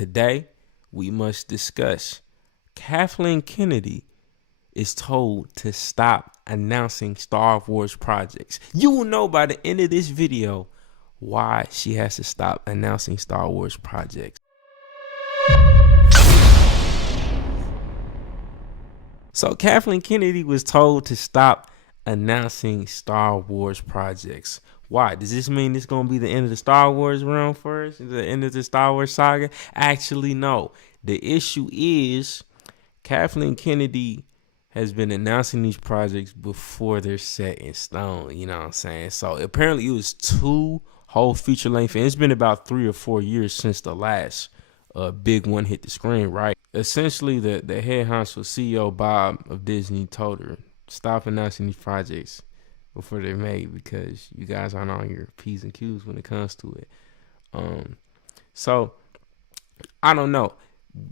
today we must discuss Kathleen Kennedy is told to stop announcing Star Wars projects. You will know by the end of this video why she has to stop announcing Star Wars projects. So Kathleen Kennedy was told to stop announcing Star Wars projects. Why? Does this mean it's going to be the end of the Star Wars realm for us? The end of the Star Wars saga? Actually, no. The issue is Kathleen Kennedy has been announcing these projects before they're set in stone. You know what I'm saying? So apparently it was 2 whole feature length. And it's been about 3 or 4 years since the last big one hit the screen, right? Essentially, the head honcho CEO, Bob, of Disney told her, stop announcing these projects before they're made because you guys aren't on your P's and Q's when it comes to it. So, I don't know.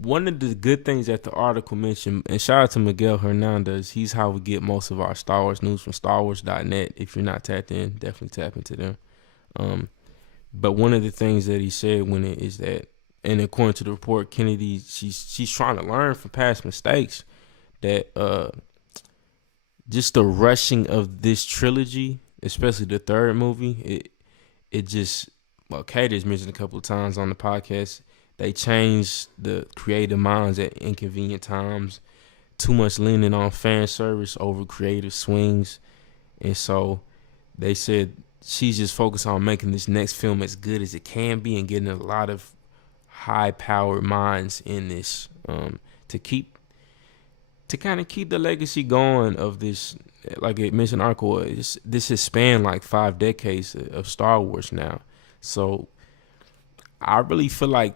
One of the good things that the article mentioned, and shout out to Miguel Hernandez, he's how we get most of our Star Wars news from StarWars.net. If you're not tapped in, definitely tap into them. But one of the things that he said is that, and according to the report, Kennedy, she's trying to learn from past mistakes, that just the rushing of this trilogy, especially the third movie, it just, well, Kate has mentioned a couple of times on the podcast, they changed the creative minds at inconvenient times, too much leaning on fan service over creative swings. And so they said she's just focused on making this next film as good as it can be and getting a lot of high-powered minds in this to kind of keep the legacy going of this. Like it mentioned, article, this has spanned like 5 decades of Star Wars now. So I really feel like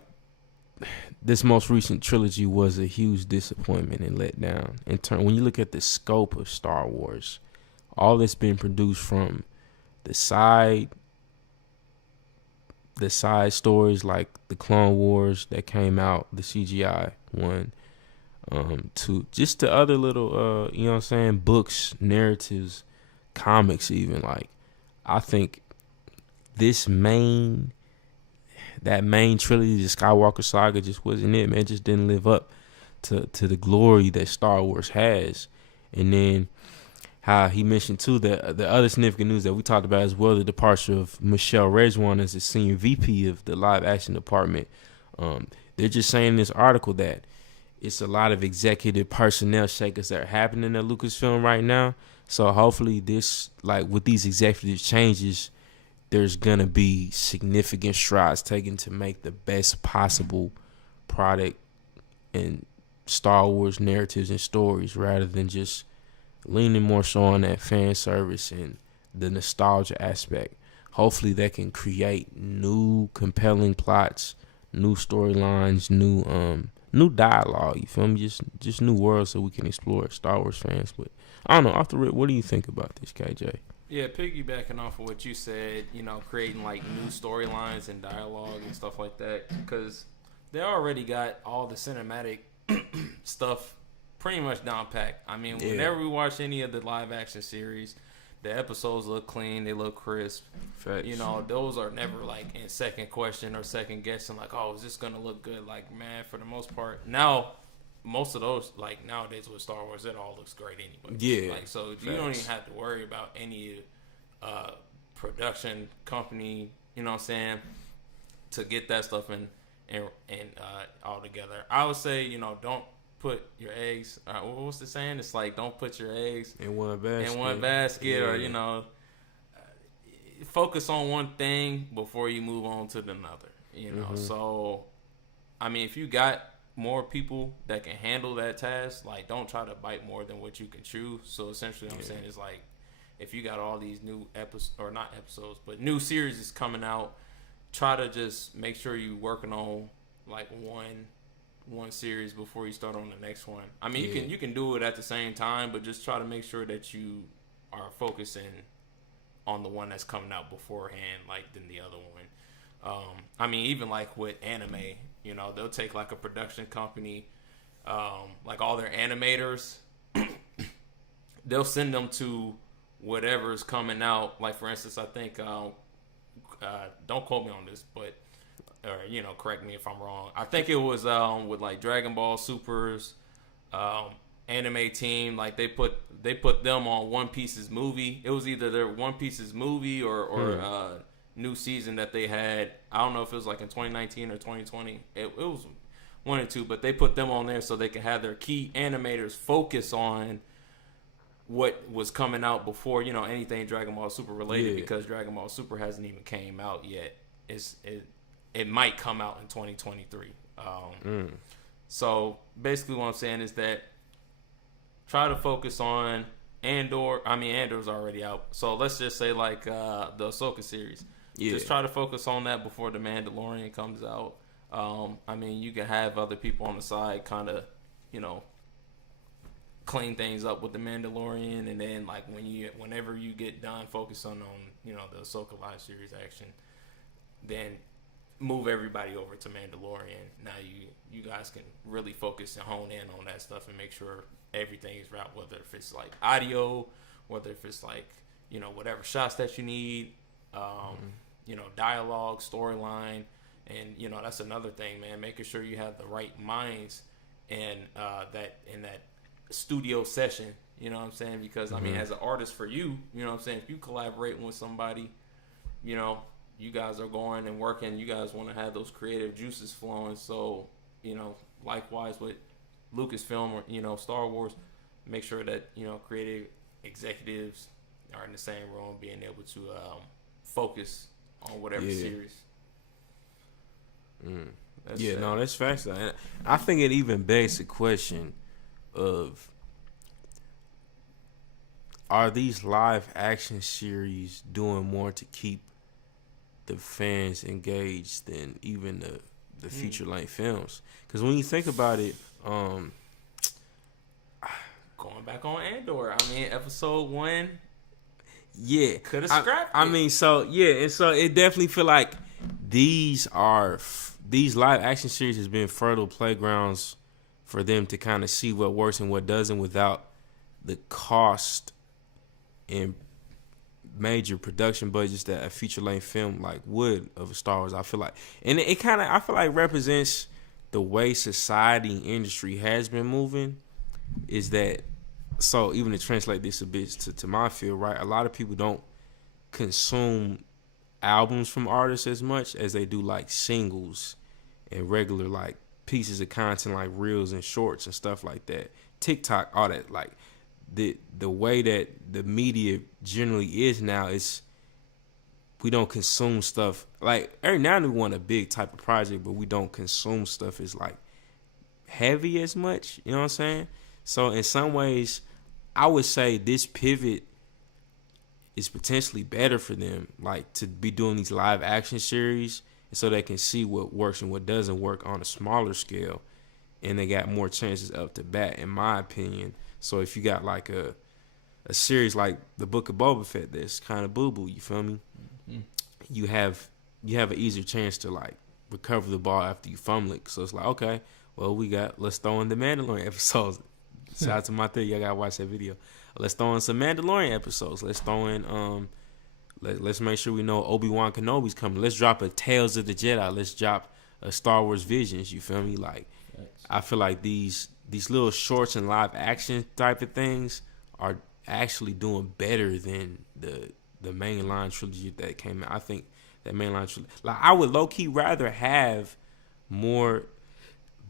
this most recent trilogy was a huge disappointment and letdown. When you look at the scope of Star Wars, all that's been produced from the side stories like the Clone Wars that came out, the CGI one, to just the other little, you know what I'm saying, books, narratives, comics even. Like, I think that main trilogy, the Skywalker saga, just wasn't it, man. It just didn't live up to the glory that Star Wars has. And then how he mentioned too that the other significant news that we talked about as well, the departure of Michelle Rejwan as the senior VP of the live action department. They're just saying in this article that it's a lot of executive personnel shakers that are happening at Lucasfilm right now. So hopefully this, like with these executive changes, there's gonna be significant strides taken to make the best possible product and Star Wars narratives and stories, rather than just leaning more so on that fan service and the nostalgia aspect. Hopefully that can create new compelling plots, new storylines, new dialogue, you feel me? Just new worlds so we can explore as Star Wars fans. But I don't know, off the rip, what do you think about this, KJ? Yeah, piggybacking off of what you said, creating like new storylines and dialogue and stuff like that, because they already got all the cinematic stuff pretty much down packed. I mean, whenever we watch any of the live action series, the episodes look clean, they look crisp. Facts. Those are never like in second question or second guessing, like, oh, is this gonna look good? Like, man, for the most part, now most of those, like nowadays with Star Wars, it all looks great anyway. Yeah. Like, so you don't even have to worry about any production company, you know what I'm saying, to get that stuff and all together. I would say, don't put your eggs. What's the saying? It's like, don't put your eggs in one basket. Yeah. Or focus on one thing before you move on to another. Mm-hmm. So I mean, if you got more people that can handle that task, like, don't try to bite more than what you can chew. So essentially what I'm saying is, like, if you got all these new new series is coming out, try to just make sure you working on like one series before you start on the next one. I mean, you can do it at the same time, but just try to make sure that you are focusing on the one that's coming out beforehand, like, than the other one. I mean, even like with anime, they'll take like a production company, like all their animators, they'll send them to whatever's coming out. Like, for instance, I think, don't quote me on this, but or correct me if I'm wrong. I think it was with like Dragon Ball Super's anime team. Like they put them on One Piece's movie. It was either their One Piece's movie or new season that they had. I don't know if it was like in 2019 or 2020. It was one or two, but they put them on there so they could have their key animators focus on what was coming out before anything Dragon Ball Super related, because Dragon Ball Super hasn't even came out yet. It might come out in 2023. So basically what I'm saying is that try to focus on Andor. I mean, Andor's already out, so let's just say like the Ahsoka series. Just try to focus on that before the Mandalorian comes out. I mean, you can have other people on the side kind of clean things up with the Mandalorian, and then like whenever you get done focusing on the Ahsoka live series action, then move everybody over to Mandalorian. Now you guys can really focus and hone in on that stuff and make sure everything is right, whether if it's like audio, whether if it's like whatever shots that you need, dialogue, storyline, and that's another thing, man, making sure you have the right minds and that studio session, you know what I'm saying? Because I mean, as an artist, for you, you know what I'm saying, if you collaborating with somebody, you guys are going and working, you guys want to have those creative juices flowing. So likewise with Lucasfilm or Star Wars, make sure that creative executives are in the same room, being able to focus on whatever series. That's facts. And I think it even begs the question of, are these live action series doing more to keep the fans engaged than even the feature length films? Because when you think about it, going back on Andor, I mean, episode 1, could have scrapped it. I mean, and so it definitely feel like these live action series has been fertile playgrounds for them to kind of see what works and what doesn't without the cost and major production budgets that a feature length film like would of a Star Wars. I feel like, and it kind of, I feel like, represents the way society and industry has been moving. Is that, so even to translate this a bit to my field, right? A lot of people don't consume albums from artists as much as they do like singles and regular like pieces of content like reels and shorts and stuff like that. TikTok, all that, like the way that the media generally is now is we don't consume stuff. Like every now and then we want a big type of project, but we don't consume stuff as like heavy as much. You know what I'm saying? So in some ways, I would say this pivot is potentially better for them, like to be doing these live action series, so they can see what works and what doesn't work on a smaller scale, and they got more chances up to bat, in my opinion. So if you got like a series like the Book of Boba Fett that's kind of boo-boo, you feel me? Mm-hmm. You have an easier chance to like recover the ball after you fumble it. So it's like, okay, well, let's throw in the Mandalorian episodes. Shout out to my theory, y'all gotta watch that video. Let's throw in some Mandalorian episodes. Let's throw in let's make sure we know Obi-Wan Kenobi's coming. Let's drop a Tales of the Jedi. Let's drop a Star Wars Visions. You feel me? Like, I feel like these little shorts and live action type of things are actually doing better than the mainline trilogy that came out. I think that mainline trilogy, like, I would low key rather have more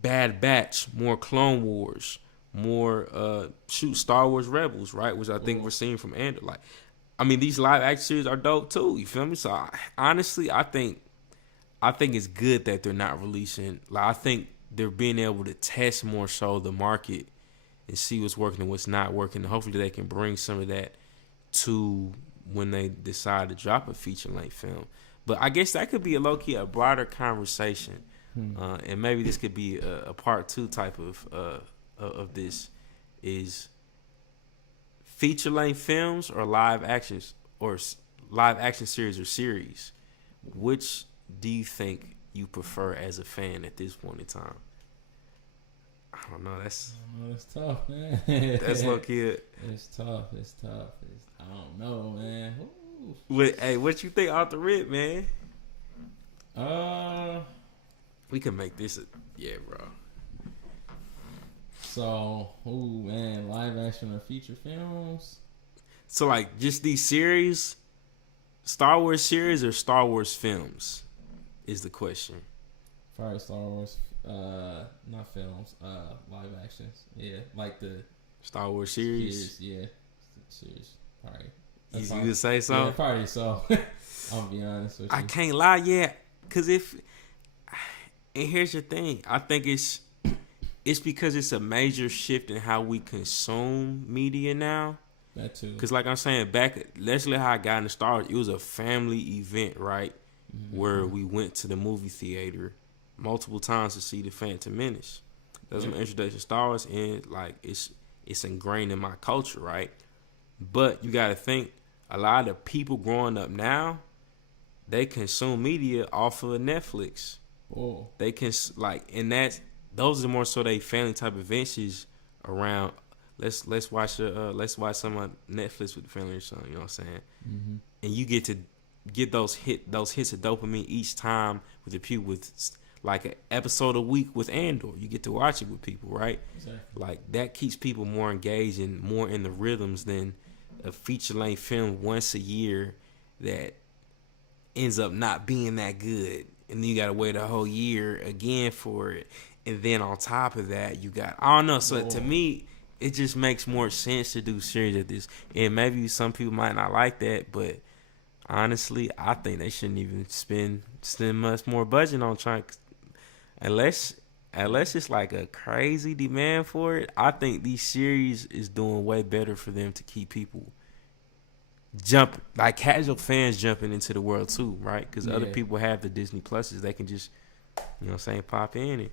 Bad Batch, more Clone Wars, more Star Wars Rebels, right? Which I think we're seeing from Andor. Like, I mean, these live action series are dope too. You feel me? So honestly, I think it's good that they're not releasing. Like, I think they're being able to test more so the market and see what's working and what's not working. Hopefully, they can bring some of that to when they decide to drop a feature length film. But I guess that could be a broader conversation, and maybe this could be a part 2 type of this is feature length films or live action series or series. Which do you think you prefer as a fan at this point in time? I don't know. That's tough, man. That's low key. It's tough. I don't know, man. What you think off the rip, man? We can make this yeah, bro. So, man, live action or feature films? So like just these series, Star Wars series or Star Wars films is the question. Probably Star Wars, not films, live actions. Yeah, like the Star Wars series. yeah, series. Probably. You would say so? Yeah, probably so. I'll be honest with you. I can't lie, yeah. Cause and here's the thing, I think it's because it's a major shift in how we consume media now. That too. Cause like I'm saying, let's let how I got into Star Wars. It was a family event, right? Mm-hmm. Where we went to the movie theater multiple times to see the Phantom Menace. That's my introduction to Star Wars, and like it's ingrained in my culture, right? But you gotta think, a lot of people growing up now, they consume media off of Netflix. Oh. They can those are more so they family type adventures around. Let's watch some of Netflix with the family or something. You know what I'm saying? Mm-hmm. And you get to get those hits of dopamine each time with the people with like an episode a week with Andor. You get to watch it with people, right? Exactly. Like that keeps people more engaged and more in the rhythms than a feature length film once a year that ends up not being that good, and then you gotta wait a whole year again for it. And then on top of that, you got I don't know. So to me, it just makes more sense to do series of this. And maybe some people might not like that, but honestly, I think they shouldn't even spend much more budget on trying. Unless it's like a crazy demand for it, I think these series is doing way better for them to keep people like casual fans jumping into the world too, right? Because other people have the Disney Pluses, they can just, you know what I'm saying, pop in and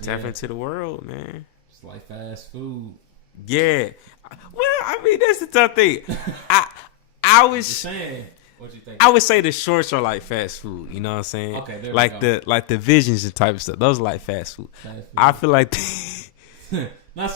tap into the world, man. It's like fast food. Yeah. Well, I mean, that's the tough thing. I was saying. What you think? I would say the shorts are like fast food. You know what I'm saying? Okay, there like we go. the visions and type of stuff. Those are like fast food. I feel like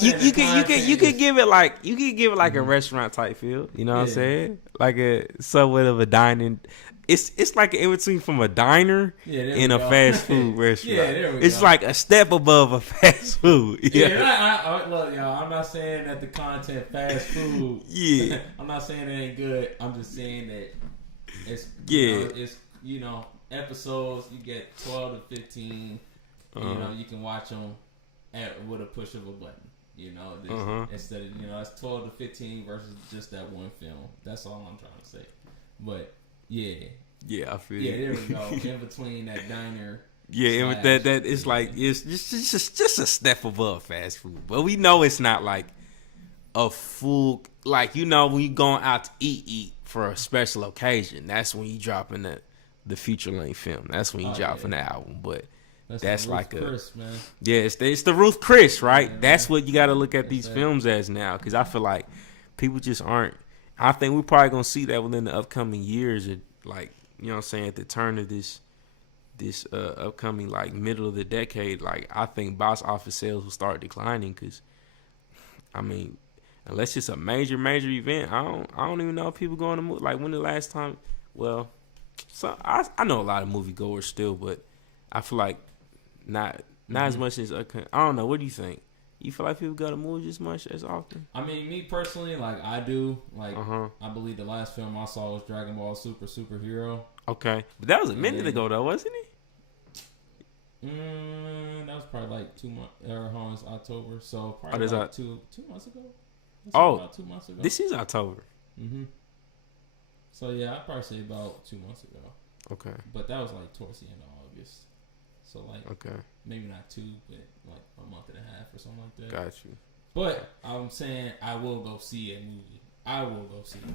you could give it like a restaurant type feel. You know what I'm saying? Like a somewhat of a dining. It's like an in between from a diner and a fast food restaurant. Yeah, there we it's go. like a step above a fast food. Yeah, look, y'all. I'm not saying that the content fast food. Yeah, I'm not saying it ain't good. I'm just saying that it's episodes. You get 12 to 15. You can watch them with a push of a button. Instead of it's 12 to 15 versus just that one film. That's all I'm trying to say. But yeah, I feel. Yeah, there we go. In between that diner. Yeah, and that it's like it's just a step above fast food, but we know it's not like a full when you going out to eat for a special occasion. That's when you dropping the feature length film. That's when you dropping the album. But that's like Chris, man. Yeah, it's the Ruth Chris, right? Yeah, that's what you got to look at these films as now, because I feel like people just aren't. I think we're probably gonna see that within the upcoming years, like you know what I'm saying, at the turn of this upcoming like middle of the decade. Like I think box office sales will start declining, because I mean, unless it's a major event, I don't even know if people going to movie. Like when the last time? Well, so I know a lot of moviegoers still, but I feel like not as much as I don't know. What do you think? You feel like people go to movies as much as often? I mean, me personally, like I do. Like I believe the last film I saw was Dragon Ball Superhero. Okay, but that was a minute ago though, wasn't it? That was probably like 2 months. It's October, so probably like 2 months ago. About 2 months ago. This is October. So yeah, I'd probably say about 2 months ago. Okay, but that was like towards the end of August. So like, maybe not 2, but like a month and a half or something like that. Got you. But I'm saying I will go see a movie.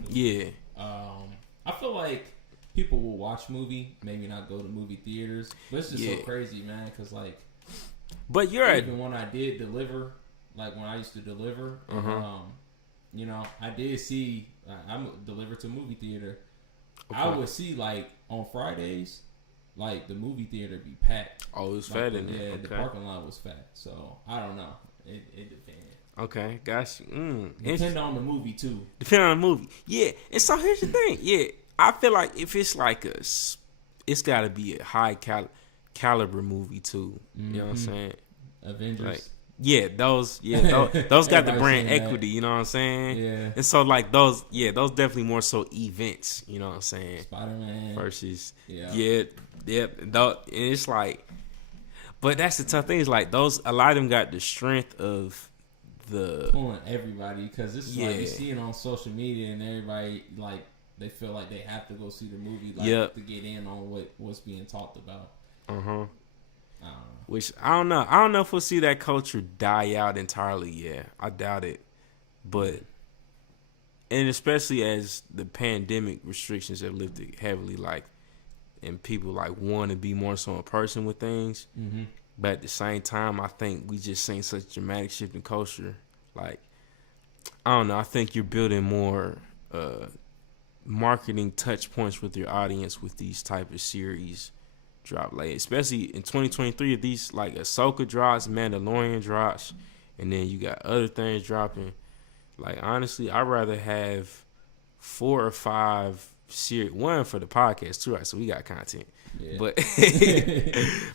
Yeah. I feel like people will watch movie, maybe not go to movie theaters. But it's just so crazy, man. Because like, but even when I did deliver, like when I used to deliver, I did see. I'm delivered to movie theater. Okay. I would see like on Fridays. Like the movie theater be packed. Oh, it was fat in there. Yeah, the parking lot was fat. So I don't know. It depends. Okay, got you. Depend on the movie too. Depend on the movie. Yeah, and so here's the thing. Yeah, I feel like if it's like it's got to be a high caliber movie too. You know what I'm saying? Avengers. Like, those got the brand equity, you know what I'm saying? Yeah. And so like those definitely more so events, you know what I'm saying? Spider-Man Versus and it's like, but that's the tough thing is like those, a lot of them got the strength of the pulling everybody, because it's like you see it on social media and everybody like they feel like they have to go see the movie to get in on what's being talked about. I don't know. Which I don't know. I don't know if we'll see that culture die out entirely. Yeah, I doubt it. But and especially as the pandemic restrictions have lifted heavily, like, and people like want to be more so in person with things. But at the same time, I think we just seen such a dramatic shift in culture. Like, I don't know. I think you're building more marketing touch points with your audience with these type of series drop, like especially in 2023. If these like Ahsoka drops, Mandalorian drops, and then you got other things dropping. Like honestly, I'd rather have 4 or 5 series. One for the podcast too, right? So we got content. Yeah. But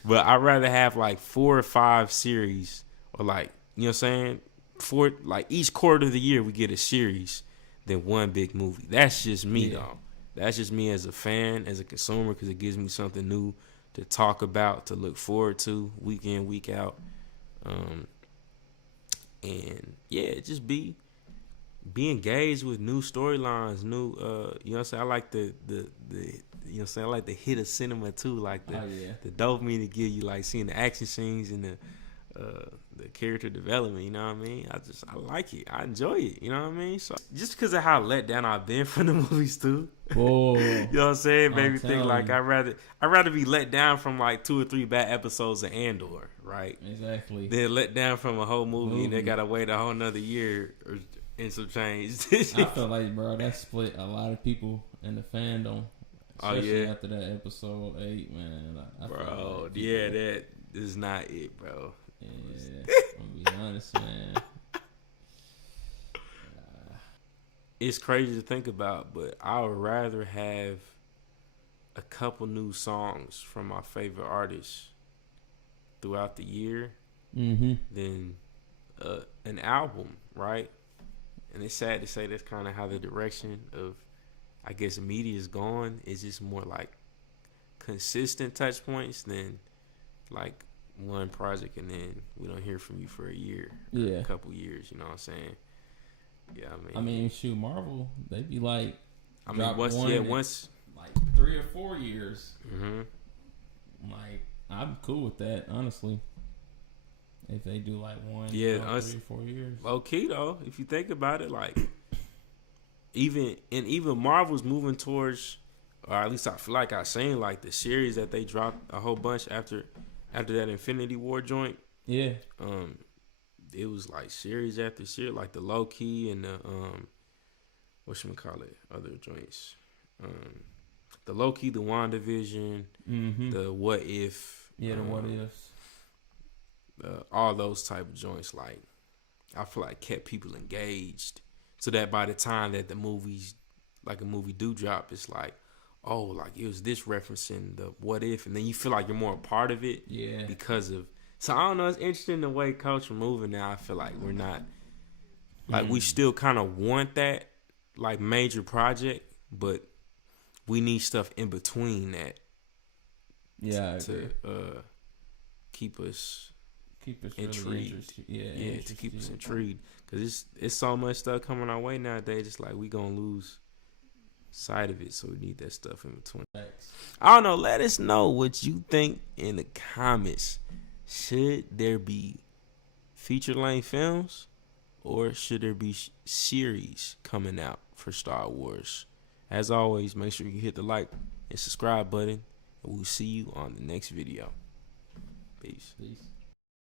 but I'd rather have like 4 or 5 series, or like, you know what I'm saying, 4, like each quarter of the year we get a series than one big movie. That's just me though. That's just me as a fan, as a consumer, because it gives me something new to talk about, to look forward to week in, week out. And just be engaged with new storylines, new you know what I'm saying? I like the you know what I'm saying, I like the hit of cinema too, like the dopamine to give you, like seeing the action scenes and the character development, you know what I mean? I like it. I enjoy it, you know what I mean? So just because of how let down I've been from the movies too. Whoa. You know what I'm saying? Made me think like I'd rather be let down from like 2 or 3 bad episodes of Andor, right? Exactly. Than let down from a whole movie and they gotta wait a whole nother year and some change. I feel like, bro, that split a lot of people in the fandom. Especially after that episode 8, man. Bro, like that is not it, bro. Yeah, I'm gonna be honest, man. It's crazy to think about, but I would rather have a couple new songs from my favorite artists throughout the year than an album, right? And it's sad to say that's kind of how the direction of, I guess, media is going. It's just more like consistent touch points than like one project and then we don't hear from you for a year, a couple years, you know what I'm saying? Yeah, I mean, shoot, Marvel, they be like, once like 3 or 4 years. Like, I'm cool with that, honestly. If they do like 1, 3 or 4 years. Low key though, if you think about it, like even Marvel's moving towards, or at least I feel like I seen like the series that they dropped a whole bunch after that Infinity War joint. Yeah. It was like series after series, like the Low Key and the other joints. The Low Key, the WandaVision, the What If. Yeah, the What Ifs. All those type of joints, like I feel like kept people engaged, so that by the time that the movies, like a movie do drop, it's like, oh, like it was this referencing the What If, and then you feel like you're more a part of it. Yeah. Because of, so I don't know, it's interesting the way culture moving now. I feel like we're not, like we still kind of want that like major project, but we need stuff in between that. Yeah, I agree. To keep us intrigued. Really to keep us intrigued, because it's so much stuff coming our way nowadays. It's like we gonna lose sight of it, so we need that stuff in between. Thanks. I don't know. Let us know what you think in the comments. Should there be feature-length films, or should there be series coming out for Star Wars? As always, make sure you hit the like and subscribe button, and we'll see you on the next video. Peace.